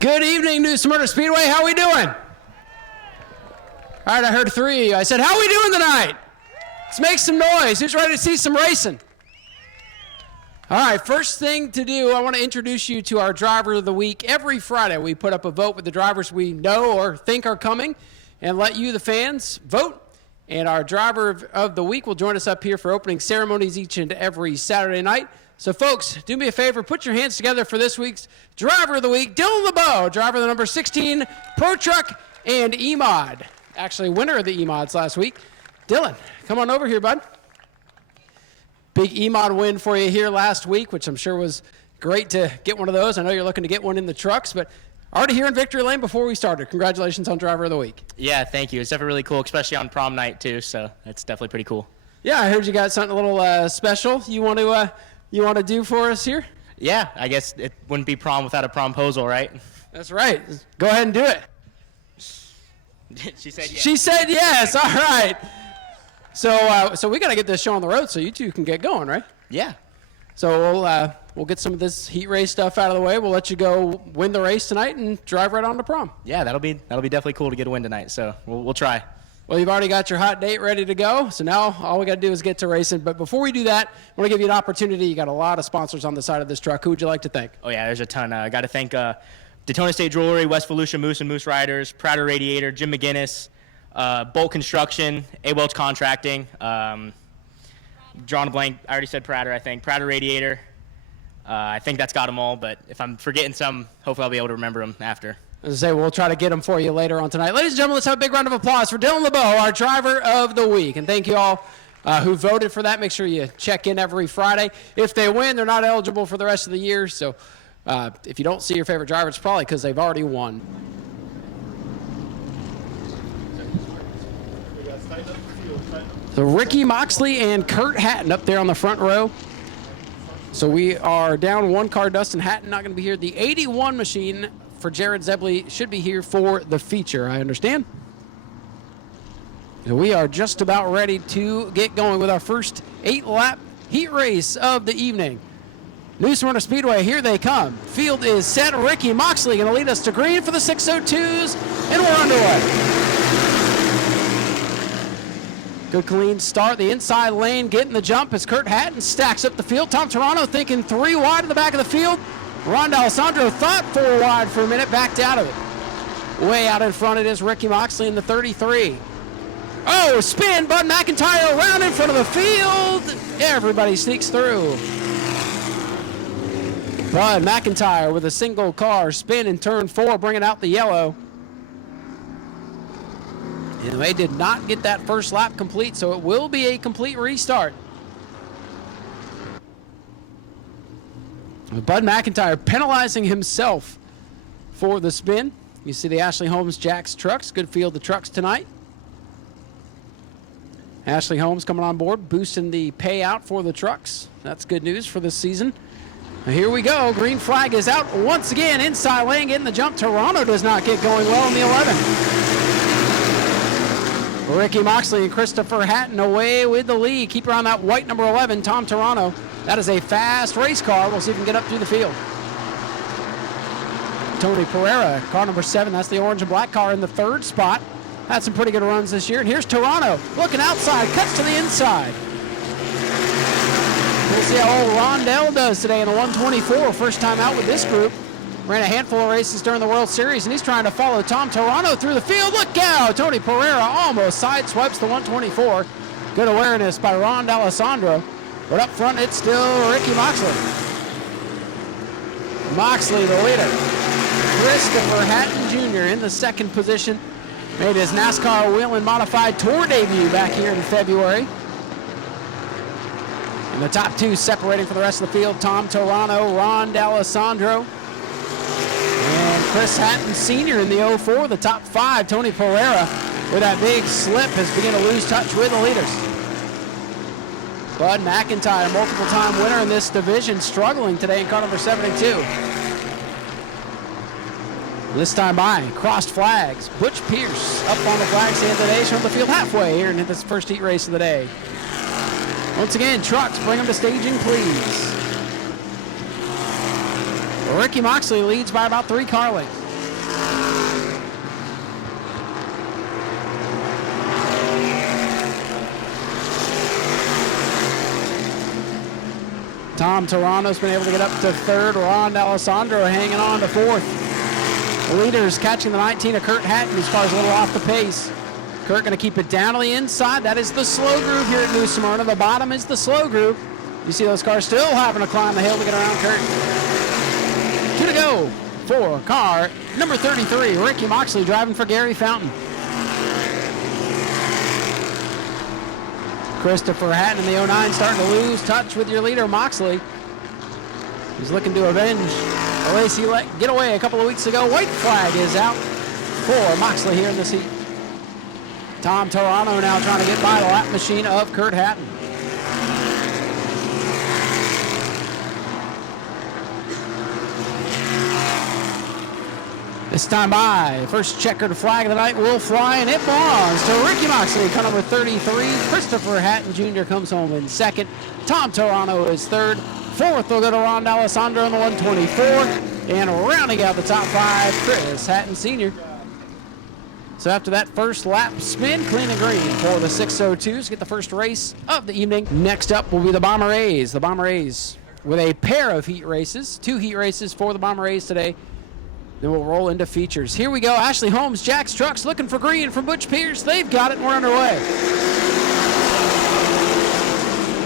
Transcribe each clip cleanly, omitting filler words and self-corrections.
Good evening, New Smyrna Speedway. How we doing? All right, I heard three of you. I said, how we doing tonight? Let's make some noise. Who's ready to see some racing? All right, first thing to do, I want to introduce you to our driver of the week. Every Friday, we put up a vote with the drivers we know or think are coming and let you, the fans, vote. And our driver of the week will join us up here for opening ceremonies each and every Saturday night. So, folks, do me a favor. Put your hands together for this week's driver of the week, Dylan LeBeau, driver of the number 16 Pro Truck and E-Mod. Actually, winner of the E-Mods last week. Dylan, come on over here, bud. Big E-Mod win for you here last week, which I'm sure was great to get one of those. I know you're looking to get one in the trucks, but already here in Victory Lane before we started. Congratulations on driver of the week. Yeah, thank you. It's definitely really cool, especially on prom night, too, so it's definitely pretty cool. Yeah, I heard you got something a little special you want to do for us here? Yeah, I guess it wouldn't be prom without a promposal, right? That's right. Go ahead and do it. She said yes. She said yes. All right. So we got to get this show on the road so you two can get going, right? Yeah. So we'll get some of this heat race stuff out of the way. We'll let you go win the race tonight and drive right on to prom. Yeah, that'll be definitely cool to get a win tonight. So we'll try. Well, you've already got your hot date ready to go, so now all we got to do is get to racing. But before we do that, I want to give you an opportunity. You got a lot of sponsors on the side of this truck. Who would you like to thank? Oh, yeah, there's a ton. I got to thank Daytona State Jewelry, West Volusia Moose and Moose Riders, Prater Radiator, Jim McGinnis, Bolt Construction, A. Welch Contracting, drawing a blank, I already said Prater, I think, Prater Radiator. I think that's got them all, but if I'm forgetting some, hopefully I'll be able to remember them after. As I say, we'll try to get them for you later on tonight. Ladies and gentlemen, let's have a big round of applause for Dylan LeBeau, our driver of the week. And thank you all who voted for that. Make sure you check in every Friday. If they win, they're not eligible for the rest of the year. So if you don't see your favorite driver, it's probably because they've already won. So Ricky Moxley and Kurt Hatton up there on the front row. So we are down one car. Dustin Hatton not going to be here. The 81 machine for Jared Zebley should be here for the feature, I understand. So we are just about ready to get going with our first 8-lap heat race of the evening. New Smyrna Speedway, here they come. Field is set. Ricky Moxley going to lead us to green for the 602s, and we're underway. Good clean start. The inside lane getting the jump as Kurt Hatton stacks up the field. Tom Toronto thinking 3 wide in the back of the field. Ron D'Alessandro thought 4 wide for a minute, backed out of it. Way out in front it is Ricky Moxley in the 33. Oh, spin, Bud McIntyre around in front of the field. Everybody sneaks through. Bud McIntyre with a single car spin in turn 4, bringing out the yellow. And they did not get that first lap complete, so it will be a complete restart. Bud McIntyre penalizing himself for the spin. You see the Ashley Holmes Jacks trucks. Good field of trucks tonight. Ashley Holmes coming on board, boosting the payout for the trucks. That's good news for this season. Now here we go. Green flag is out once again. Inside lane getting the jump. Toronto does not get going well in the 11. Ricky Moxley and Christopher Hatton away with the lead. Keep around that white number 11, Tom Toronto. That is a fast race car. We'll see if we can get up through the field. Tony Pereira, car number 7. That's the orange and black car in the 3rd spot. Had some pretty good runs this year. And here's Toronto looking outside, cuts to the inside. We'll see how old Rondell does today in the 124. First time out with this group. Ran a handful of races during the World Series, and he's trying to follow Tom Toronto through the field. Look out! Tony Pereira almost sideswipes the 124. Good awareness by Ron D'Alessandro. But up front, it's still Ricky Moxley. Moxley, the leader. Christopher Hatton Jr. in the 2nd position. Made his NASCAR Whelen Modified Tour debut back here in February. And the top 2 separating for the rest of the field. Tom Toronto, Ron D'Alessandro. And Chris Hatton Sr. in the 04, the top 5. Tony Pereira with that big slip has begun to lose touch with the leaders. Bud McIntyre, multiple-time winner in this division, struggling today in car number 72. This time by crossed flags. Butch Pierce up on the flag stand today, showing the field halfway here in this first heat race of the day. Once again, trucks, bring them to staging, please. Ricky Moxley leads by about 3 car lengths. Tom Toronto's been able to get up to third. Ron D'Alessandro hanging on to fourth. The leader's catching the 19 of Kurt Hatton, whose car's a little off the pace. Kurt going to keep it down on the inside. That is the slow groove here at New Smyrna. The bottom is the slow groove. You see those cars still having to climb the hill to get around Kurt. 2 to go for car number 33, Ricky Moxley driving for Gary Fountain. Christopher Hatton in the 09 starting to lose touch with your leader, Moxley. He's looking to avenge a race he let get away a couple of weeks ago. White flag is out for Moxley here in this heat. Tom Toronto now trying to get by the lap machine of Kurt Hatton. This time by, first checkered flag of the night will fly, and it belongs to Ricky Moxley, car number 33. Christopher Hatton Jr. comes home in second. Tom Toronto is third. Fourth will go to Ron D'Alessandro in the 124. And rounding out the top 5, Chris Hatton Sr. So after that first lap spin, clean and green for the 602s. Get the first race of the evening. Next up will be the Bomber A's. The Bomber A's with a pair of heat races. 2 heat races for the Bomber A's today. Then we'll roll into features. Here we go. Ashley Holmes, Jack's Trucks looking for green from Butch Pierce. They've got it and we're underway.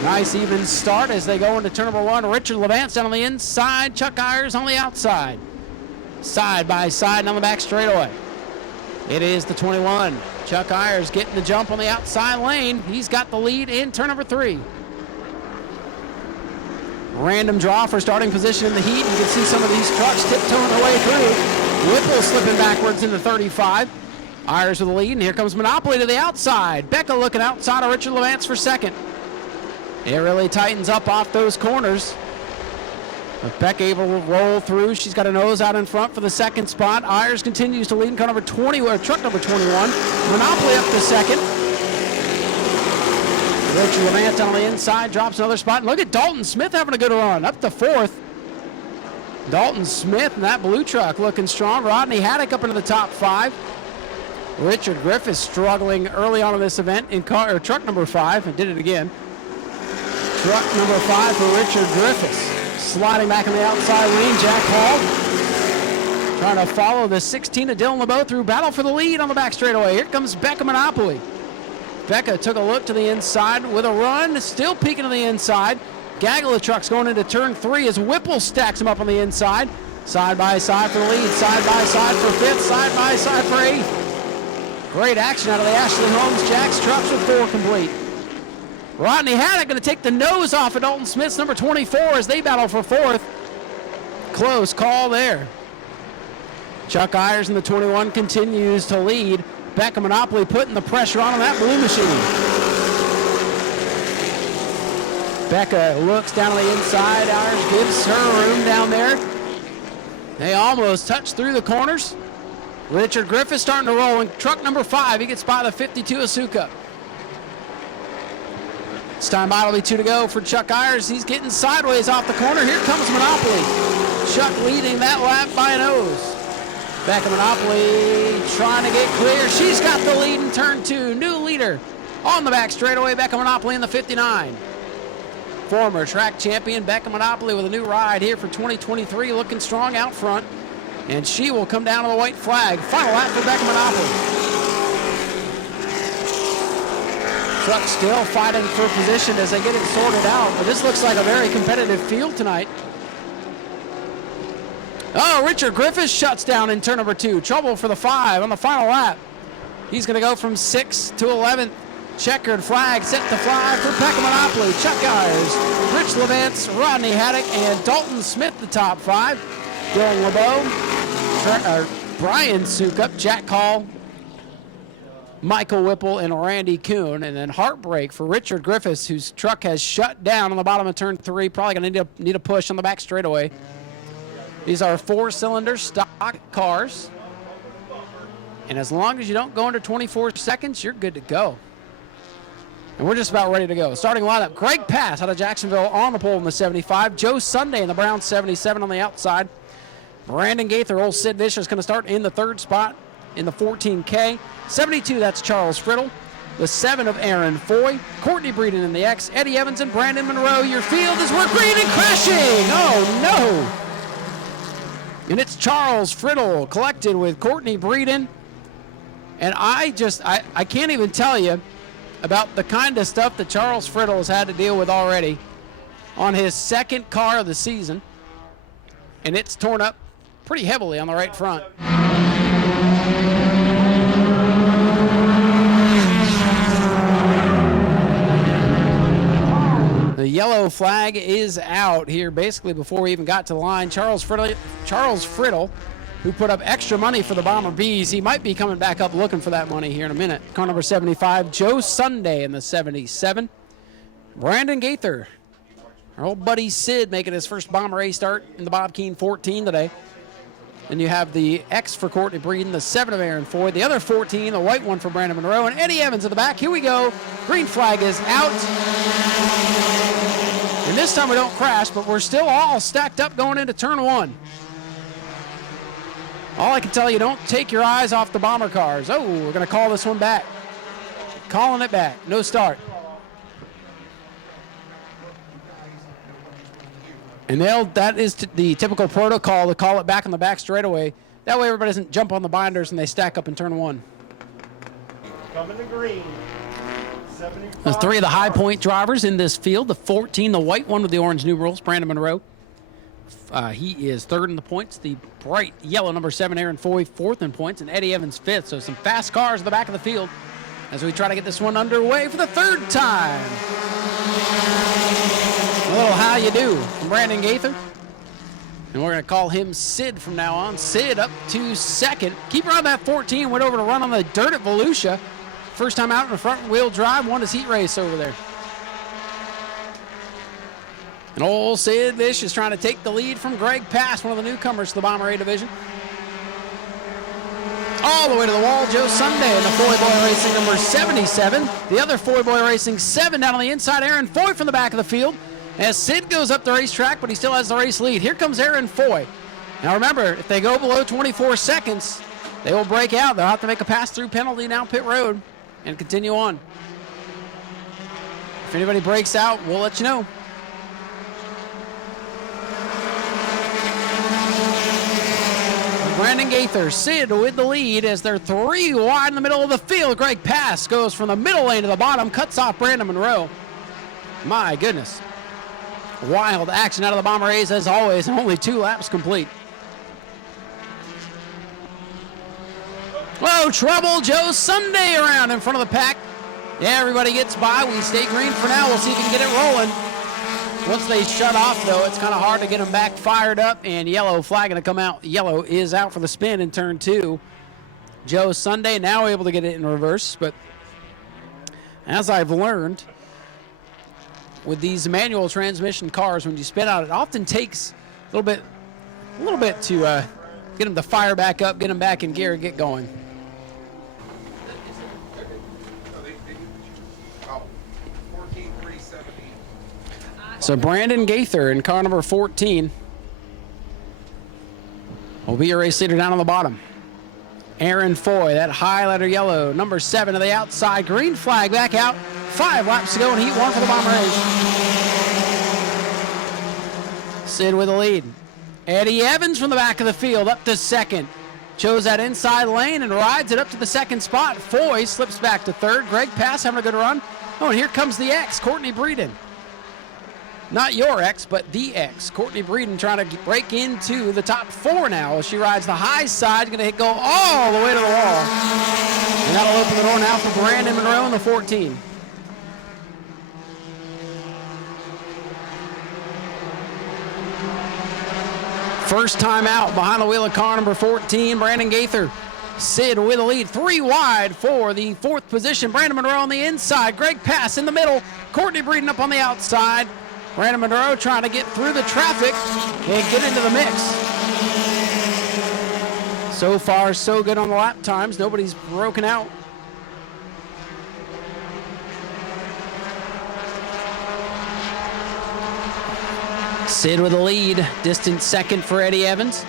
Nice even start as they go into turn number 1. Richard Levance down on the inside. Chuck Ayers on the outside. Side by side on the back straightaway. It is the 21. Chuck Ayers getting the jump on the outside lane. He's got the lead in turn number 3. Random draw for starting position in the heat. You can see some of these trucks tiptoeing their way through. Whipple slipping backwards into 35. Ayers with the lead, and here comes Monopoly to the outside. Becca looking outside of Richard Levance for second. It really tightens up off those corners. But Becca able to roll through. She's got a nose out in front for the second spot. Ayers continues to lead in car number 20, or truck number 21. Monopoly up to second. Richard Levance on the inside, drops another spot. And look at Dalton Smith having a good run, up to fourth. Dalton Smith and that blue truck looking strong. Rodney Haddock up into the top 5. Richard Griffiths struggling early on in this event in truck number 5, and did it again. Truck number 5 for Richard Griffiths. Sliding back on the outside lane, Jack Hall. Trying to follow the 16 of Dylan LeBeau through battle for the lead on the back straightaway. Here comes Becca Monopoly. Becca took a look to the inside with a run, still peeking to the inside. Gaggle of trucks going into turn 3 as Whipple stacks him up on the inside. Side by side for the lead, side by side for 5th, side by side for 8th. Great action out of the Ashley Holmes Jack's Trucks with 4 complete. Rodney Haddock going to take the nose off of Dalton Smith's number 24 as they battle for 4th. Close call there. Chuck Ayers in the 21 continues to lead. Becca Monopoly putting the pressure on that blue machine. Becca looks down on the inside. Ayers gives her room down there. They almost touch through the corners. Richard Griffith starting to roll in truck number 5. He gets by the 52 Asuka. This time out will be 2 to go for Chuck Ayers. He's getting sideways off the corner. Here comes Monopoly. Chuck leading that lap by a nose. Becca Monopoly trying to get clear. She's got the lead in turn 2. New leader on the back straightaway. Becca Monopoly in the 59. Former track champion Becca Monopoly with a new ride here for 2023, looking strong out front. And she will come down to the white flag. Final lap for Becca Monopoly. Truck still fighting for position as they get it sorted out. But this looks like a very competitive field tonight. Oh, Richard Griffiths shuts down in turn number 2. Trouble for the 5 on the final lap. He's going to go from 6th to 11th. Checkered flag set to fly for Becca Monopoly. Chuck Ayers, Rich Levance, Rodney Haddock, and Dalton Smith, the top 5. Dylan LeBeau, Brian Sukup, Jack Hall, Michael Whipple, and Randy Kuhn. And then heartbreak for Richard Griffiths, whose truck has shut down on the bottom of turn 3. Probably going to need a push on the back straightaway. These are 4-cylinder stock cars. And as long as you don't go under 24 seconds, you're good to go. And we're just about ready to go. Starting lineup, Greg Pass out of Jacksonville on the pole in the 75. Joe Sunday in the brown 77 on the outside. Brandon Gaither, old Sid Vicious, going to start in the 3rd spot in the 14K. 72, that's Charles Friddle. the 7 of Aaron Foy, Courtney Breeden in the X, Eddie Evans and Brandon Monroe. Your field is we're green and crashing. Oh no! And it's Charles Friddle collected with Courtney Breeden. And I can't even tell you about the kind of stuff that Charles Friddle has had to deal with already on his second car of the season. And it's torn up pretty heavily on the right front. The yellow flag is out here basically before we even got to the line. Charles Friddle, who put up extra money for the Bomber Bees. He might be coming back up looking for that money here in a minute. Car number 75, Joe Sunday in the 77. Brandon Gaither, our old buddy Sid, making his first Bomber A start in the Bob Keane 14 today. Then you have the X for Courtney Breeden, the 7 of Aaron Foy, the other 14, the white one for Brandon Monroe, and Eddie Evans in the back. Here we go. Green flag is out. And this time we don't crash, but we're still all stacked up going into turn 1. All I can tell you, don't take your eyes off the Bomber cars. Oh, we're going to call this one back. Calling it back. No start. And that is the typical protocol to call it back on the back straightaway. That way everybody doesn't jump on the binders and they stack up in turn 1. Coming to green. There's 3 of the high point drivers in this field. The 14, the white one with the orange numerals, Brandon Monroe. He is 3rd in the points. The bright yellow number 7, Aaron Foy, 4th in points, and Eddie Evans 5th. So some fast cars in the back of the field as we try to get this one underway for the 3rd time. A little how you do from Brandon Gaither. And we're going to call him Sid from now on. Sid up to 2nd. Keeper on that 14 went over to run on the dirt at Volusia. First time out in the front wheel drive, won his heat race over there. And old Sid Vish is trying to take the lead from Greg Pass, one of the newcomers to the Bomber A division. All the way to the wall, Joe Sunday in the Foy Boy Racing number 77. The other Foy Boy Racing 7 down on the inside, Aaron Foy from the back of the field. As Sid goes up the racetrack, but he still has the race lead. Here comes Aaron Foy. Now remember, if they go below 24 seconds, they will break out. They'll have to make a pass-through penalty down pit road and continue on. If anybody breaks out, we'll let you know. Brandon Gaither, Sid with the lead as they're 3 wide in the middle of the field. Greg Pass goes from the middle lane to the bottom, cuts off Brandon Monroe. My goodness. Wild action out of the Bomber A's as always, and only 2 laps complete. Whoa, trouble. Joe Sunday around in front of the pack. Yeah, everybody gets by. We stay green for now. We'll see if we can get it rolling. Once they shut off, though, it's kind of hard to get them back fired up, and yellow flag going to come out. Yellow is out for the spin in turn 2. Joe Sunday now able to get it in reverse, but as I've learned, with these manual transmission cars, when you spin out, it often takes a little bit to get them to fire back up, get them back in gear, and get going. So Brandon Gaither in car number 14 will be your race leader down on the bottom. Aaron Foy, that highlighter yellow, number 7 to the outside. Green flag back out. 5 laps to go in heat 1 for the Bomber A's. Sid with the lead. Eddie Evans from the back of the field up to 2nd. Chose that inside lane and rides it up to the 2nd spot. Foy slips back to 3rd. Greg Pass having a good run. Oh, and here comes the X, Courtney Breeden. Not your X, but the X. Courtney Breeden trying to break into the top 4 now as she rides the high side. Going to go all the way to the wall. And that'll open the door now for Brandon Monroe in the 14. First time out behind the wheel of car number 14, Brandon Gaither. Sid with the lead, 3 wide for the 4th position. Brandon Monroe on the inside. Greg Pass in the middle. Courtney Breeden up on the outside. Brandon Monroe trying to get through the traffic and get into the mix. So far, so good on the lap times. Nobody's broken out. Sid with the lead. Distant 2nd for Eddie Evans.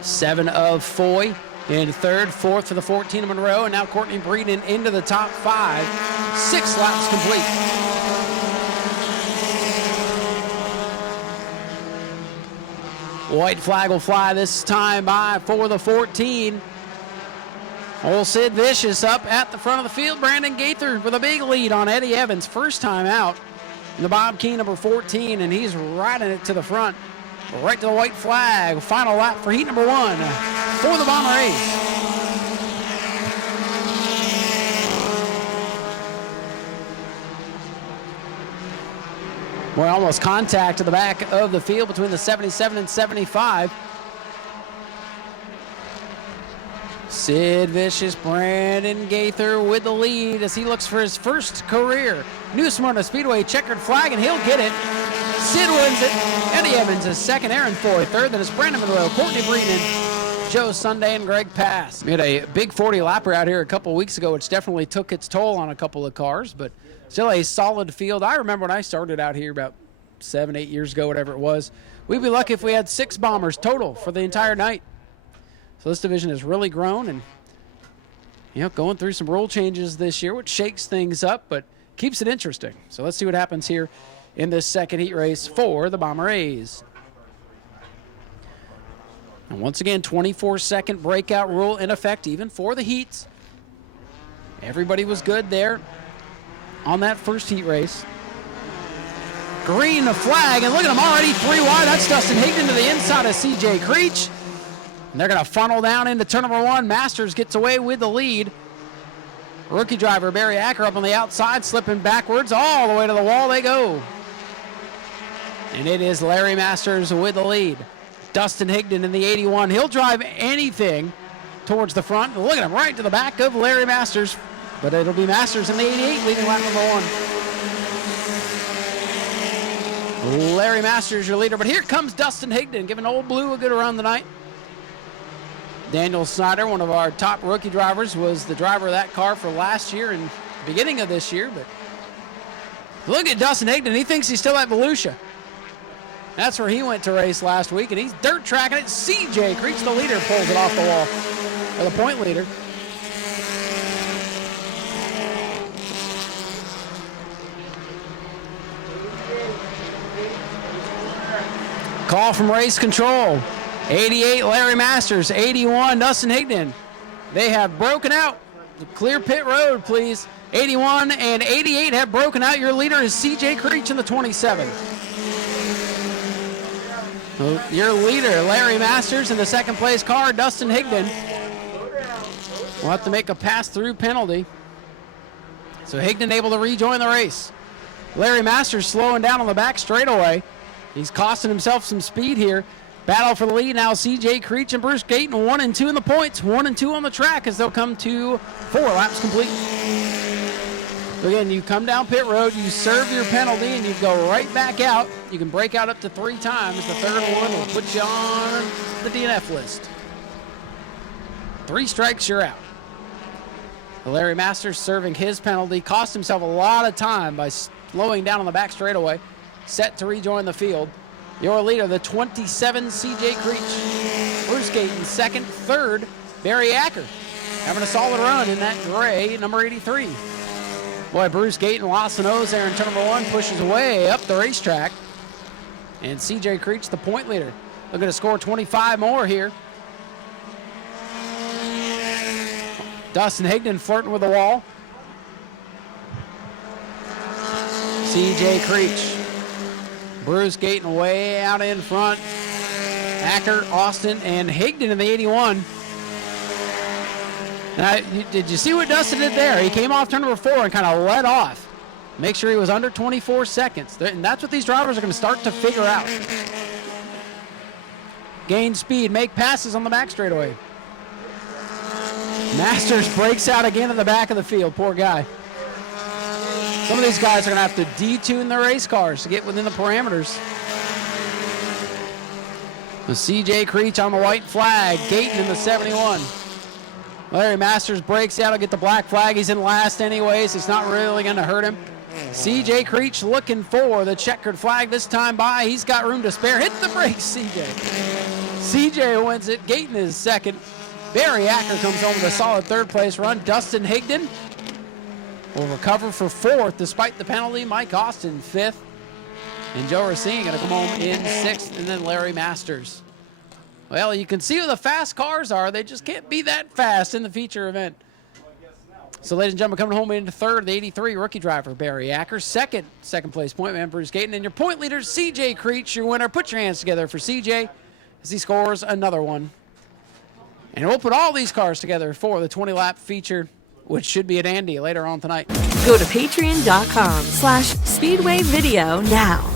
7 of Foy. in third, fourth for the 14 of Monroe, and now Courtney Breeden into the top 5. 6 laps complete. White flag will fly this time by for the 14. Old Sid Vicious up at the front of the field. Brandon Gaither with a big lead on Eddie Evans. First time out in the Bob Key number 14, and he's riding it to the front. Right to the white flag. Final lap for heat number 1 for the Bomber A's. Boy, almost contact to the back of the field between the 77 and 75. Sid Vicious, Brandon Gaither with the lead as he looks for his first career New Smyrna Speedway checkered flag, and he'll get it. Sid wins it. Eddie Evans is second, Aaron Foy third. Then it's Brandon Monroe, Courtney Breeden, Joe Sunday, and Greg Pass. We had a big 40-lapper out here a couple weeks ago, which definitely took its toll on a couple of cars, but still a solid field. I remember when I started out here about 7, 8 years ago, whatever it was. We'd be lucky if we had 6 bombers total for the entire night. So this division has really grown, and going through some rule changes this year, which shakes things up, but keeps it interesting. So let's see what happens here in this second heat race for the Bomber A's. And once again, 24-second breakout rule in effect, even for the heats. Everybody was good there on that first heat race. Green the flag, and look at him already 3 wide. That's Dustin Higdon to the inside of CJ Creech. And they're going to funnel down into turn number 1. Masters gets away with the lead. Rookie driver Barry Acker up on the outside, slipping backwards. All the way to the wall they go. And it is Larry Masters with the lead. Dustin Higdon in the 81. He'll drive anything towards the front. Look at him right to the back of Larry Masters. But it'll be Masters in the 88 leading lap number 1. Larry Masters your leader. But here comes Dustin Higdon giving Old Blue a good run tonight. Daniel Snyder, one of our top rookie drivers, was the driver of that car for last year and beginning of this year. But look at Dustin Higdon. He thinks he's still at Volusia. That's where he went to race last week, and he's dirt tracking it. CJ Creech, the leader, pulls it off the wall. Or the point leader. Call from race control. 88, Larry Masters. 81, Dustin Higdon. They have broken out. Clear pit road, please. 81 and 88 have broken out. Your leader is CJ Creech in the 27. Your leader, Larry Masters, in the second place car, Dustin Higdon. We'll have to make a pass-through penalty. So Higdon able to rejoin the race. Larry Masters slowing down on the back straightaway. He's costing himself some speed here. Battle for the lead now, CJ Creech and Bruce Gayton, 1 and 2 in the points, 1 and 2 on the track as they'll come to 4 laps complete. So again, you come down pit road, you serve your penalty, and you go right back out. You can break out up to 3 times. The third one will put you on the DNF list. 3 strikes, you're out. Larry Masters serving his penalty, cost himself a lot of time by slowing down on the back straightaway, set to rejoin the field. Your leader, the 27, CJ Creech. Bruce Gayton, second. Third, Barry Acker. Having a solid run in that gray, number 83. Boy, Bruce Gayton lost the nose there in turn number 1, pushes way up the racetrack. And CJ Creech, the point leader. Looking to score 25 more here. Dustin Higdon flirting with the wall. CJ Creech. Bruce Gayton way out in front. Acker, Austin, and Higdon in the 81. Now, did you see what Dustin did there? He came off turn number 4 and kind of let off. Make sure he was under 24 seconds. And that's what these drivers are going to start to figure out. Gain speed, make passes on the back straightaway. Masters breaks out again in the back of the field. Poor guy. Some of these guys are going to have to detune their race cars to get within the parameters. The CJ Creech on the white flag. Gayton in the 71. Larry Masters breaks out. He'll get the black flag. He's in last anyways. It's not really going to hurt him. CJ Creech looking for the checkered flag this time by. He's got room to spare. Hit the brakes, CJ. CJ wins it. Gayton is second. Barry Acker comes home with a solid third place run. Dustin Higdon will recover for fourth despite the penalty. Mike Austin fifth. And Joe Racine going to come home in sixth, and then Larry Masters. Well, you can see who the fast cars are. They just can't be that fast in the feature event. So, ladies and gentlemen, coming home into third, the 83 rookie driver, Barry Acker. Second place point man, Bruce Gayton. And your point leader, CJ Creech, your winner. Put your hands together for CJ as he scores another one. And we'll put all these cars together for the 20-lap feature, which should be at Andy later on tonight. Go to patreon.com/Speedway Video now.